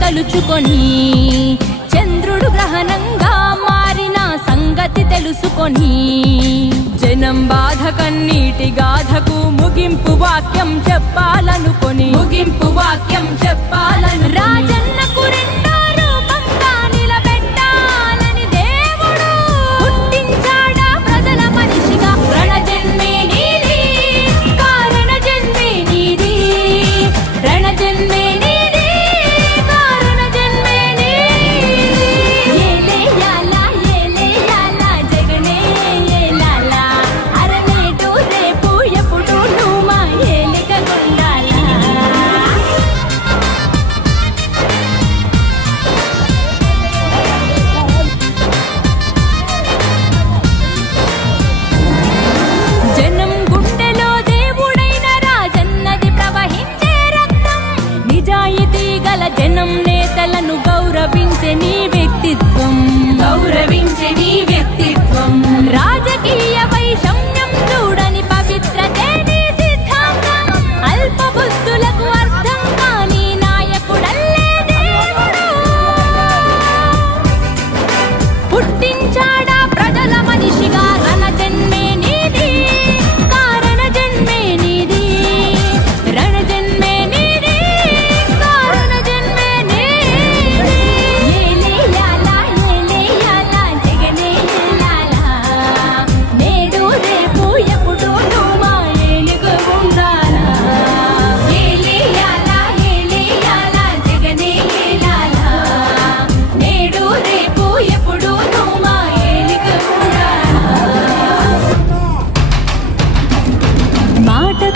తలుచుకొని చంద్రుడు గ్రహణంగా మారిన సంగతి తెలుసుకొని జనం బాధ కన్నీటి గాథకు ముగింపు వాక్యం చెప్పాలనుకొని రాజన్నకు రెండో రూపంగా నిలబెట్టాలని దేవుడు పుట్టించాడా ప్రజల మనిషిగా. రణజన్మే నీది, కారణ జన్మే నీది, రణజన్మే జనం నేతలను గౌరవించే నీ వ్యక్తిత్వం రాజకీయ వైషమ్యం చూడని పవిత్రతే నీ సిద్ధాంతం. అల్ప బుద్ధులకు అర్థం కాని నాయకుడల్లే దేవుడు పుట్టించాడా ప్రజల మనిషిగా. రణజన్మే నీది, కారణ జన్మే నీది, రణజన్మే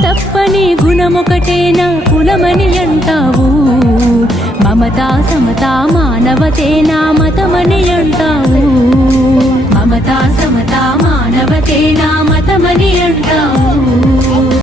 తప్పని గుణమొకటేనా కులమని అంటావు, మమతా సమతా మానవతేనా మతమని అంటావు.